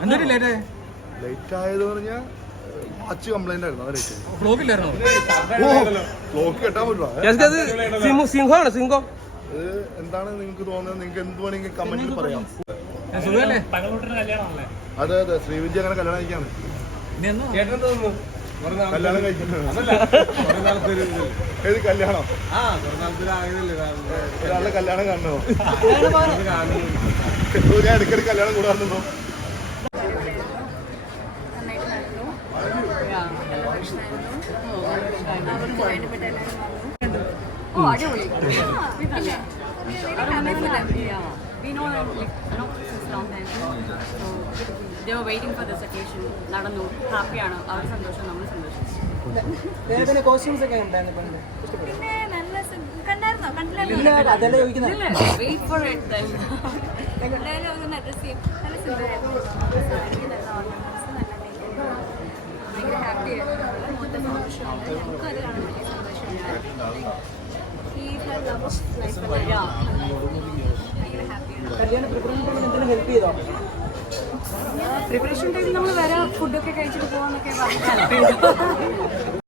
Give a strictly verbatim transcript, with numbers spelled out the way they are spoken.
Late ആയത് പറഞ്ഞാൽ watch complaint ആയിരുന്നു. സിംഹമാണ് സിംഹം. ഇത് എന്താണ് നിങ്ങൾക്ക് തോന്നുന്നത്? നിങ്ങൾക്ക് എന്ത് വേണമെങ്കിൽ കമന്റിൽ പറയാം. അതെ അതെ, ശ്രീവിദ്യ അങ്ങനെ കല്യാണം കഴിക്കാണ്. കല്യാണം കഴിക്കുന്നത് ഏത് കല്യാണം? ഒരാളുടെ കല്യാണം കാണണോ? ഞാൻ ഇടയ്ക്കിടയ്ക്ക് കല്യാണം കൂടാറുണ്ടോ? Oh, അടിപൊളി. We know them like, you know, since long time. So they were waiting for this occasion. നടന്നു, ഹാപ്പിയാണ്, അവർ സന്തോഷം, നമ്മൾ സന്തോഷം. പിന്നെ കോസ്റ്റ്യൂംസ് ഒക്കെ ഉണ്ടായിരുന്നു. പിന്നെ നല്ല കണ്ടായിരുന്നോ? കണ്ടില്ലല്ലോ. Wait for it then. എന്തായാലും ഒന്ന് അഡ്രസ് ചെയ്യും. നല്ല സുന്ദരമായിരുന്നു. സാരിക്ക് നല്ല ഓർണമെന്റ്സ്, നല്ല മേക്കപ്പ്. ഭയങ്കര ഹാപ്പിയായിരുന്നു. മൊത്തം സന്തോഷമാണ്. ഞങ്ങൾക്കും അത് കാണാൻ വലിയ സന്തോഷമാണ്. പ്രിപ്പറേഷൻ ടൈമിൽ നമ്മൾ വരാം, ഫുഡൊക്കെ കഴിച്ചിട്ട് പോകാന്നൊക്കെ പറഞ്ഞു.